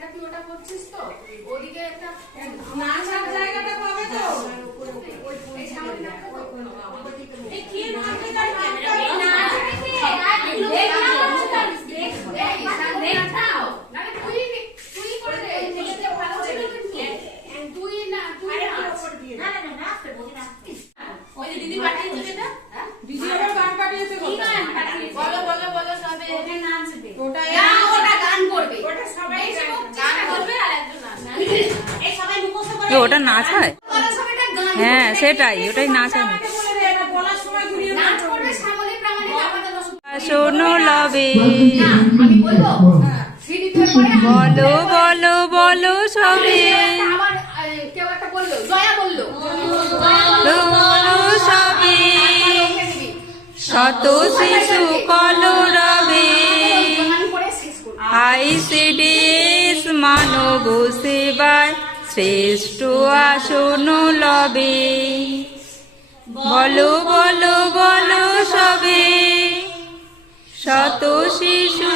জায়গাটা কি ওটা করছিস তো? ওদিকে একটা নাচার জায়গাটা পাবে তো। ওই সামনে একটা তো? এই কি নাচে তার নামটা এই না, এই না, দেখ, দেখ, দেখ, নাও। নাহলে তুই তুই করে দে দেখতে ভালো ছিল কিন্তু। তুই না তুই নাচ। ওই যে দিদি পাঠিয়েছে যেটা হ্যাঁ? দিদি আবার গান পাঠিয়েছে কি গান পাঠিয়েছে? বলো বলো বলো সবে ওটা না, ওটা গান করবে ওটা সবাই এই সব গান গান করবে আর একজন নাচ এ, ওটা নাচ হয় হ্যাঁ সেটাই, ওটাই নাচ হয় শোনো লবে। বলো বলো বলো সবে। শত শিশু করে শেষ করব আইসিডিএস মানব সেবায় শ্রেষ্ঠ আসন লবে। বলো বলো বলো সবে। শত শিশু।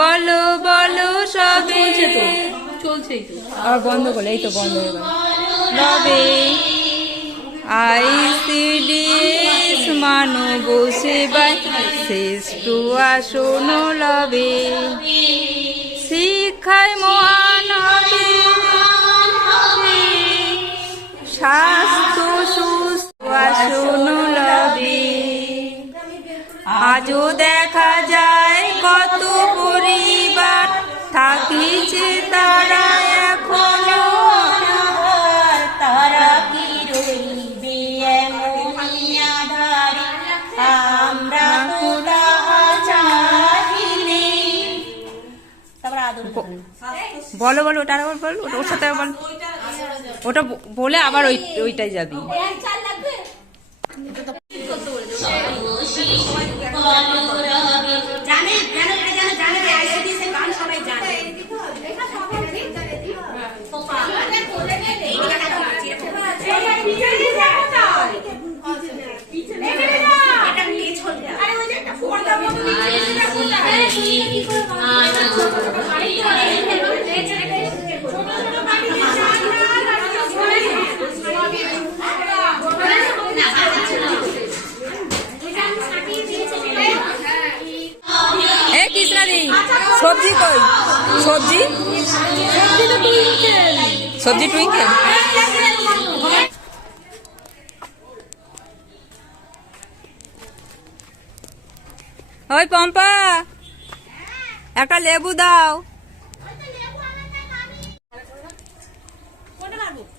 বলো বলো সবে। চলছেই তো আর বন্ধ করলে এই তো বন্ধ হয়ে লবে। আইসিডিএস মানব সেবায় শ্রেষ্ঠ আসন লবে। শিক্ষায় মহান হবে। স্বাস্থ্য সুস্থ আসন লবে আজও দেখা যায় কত পরিবার থাকিছে তারা এখনও বলো বলো ওটা আবার বল, ওটা ওর সাথে বল ওটা বলে আবার ওই ওইটাই যাবি। সবজি টুইঙ্কেল ওই পম্পা একটা লেবু দাও।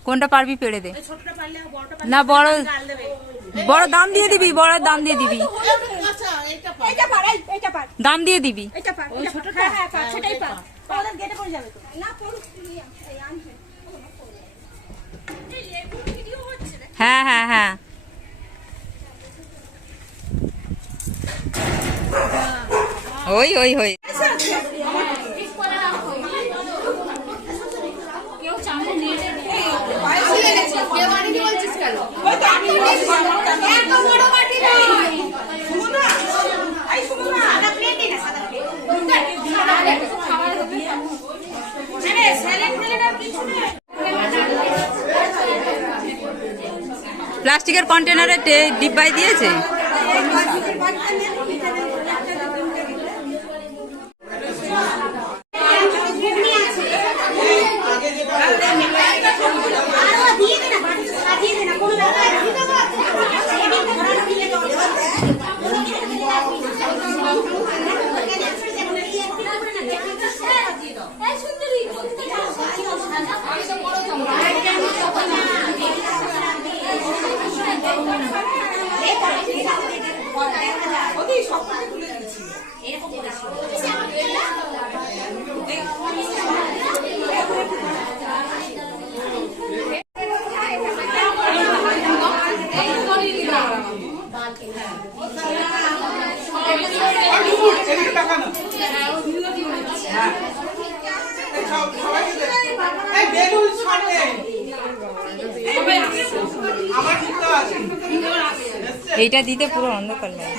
কোনটা পারবি পেড়ে দে। না বড় বড় দাম দিয়ে দিবি বড় দাম দিয়ে দিবি। দাম দিয়ে দিবি। হ্যাঁ হ্যাঁ হ্যাঁ ওই ওই ওই কেউ আনিনি বলছিস কেন ওই তো আমি বলছি, এত বড় বাটি নয়। সুমনা, এই সুমনা, সাদা plate দিন না, সাদা plate। আরে, salad plate আর কিছু নেই। প্লাস্টিকের কন্টেনারে ডিব্বায় দিয়েছে? এইটা দিতে পুরো অন্ধকার লাগে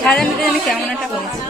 সাদা আমি কেমন একটা হয়েছে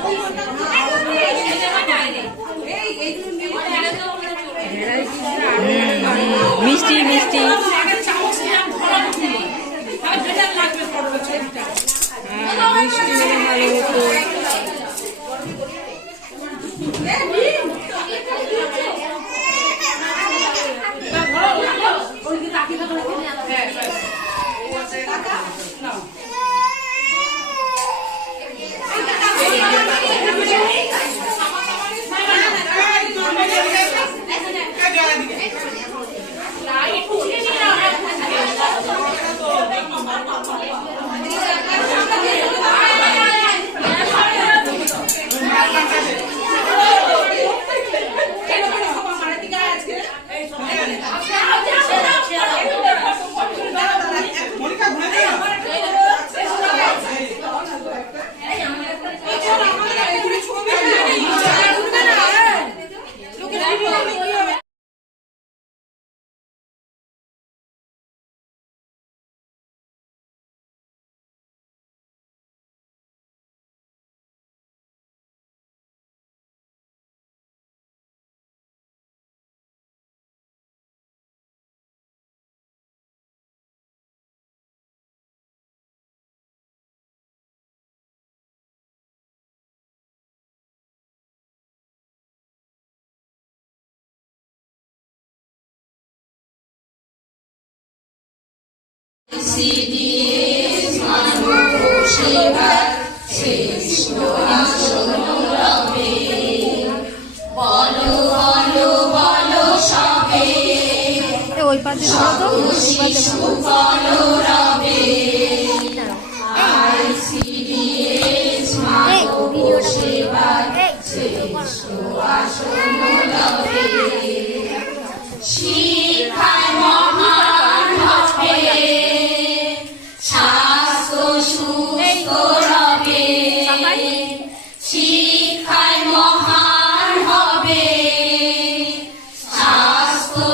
ওই পাশে ধরো তো ওই পাশে ধরো।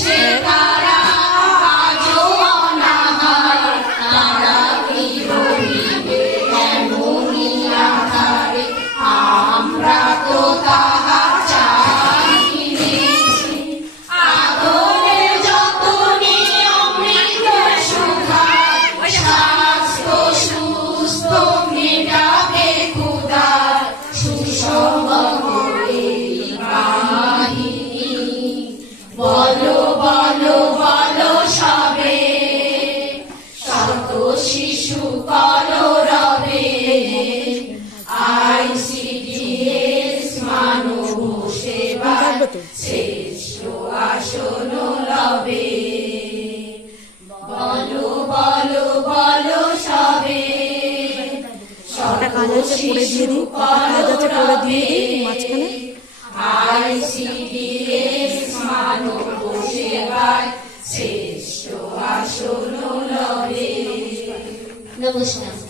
Krishna. আছে করে দিয়ে দিই আছে করে দিয়ে দিই মাঝখানে। নমস্কার।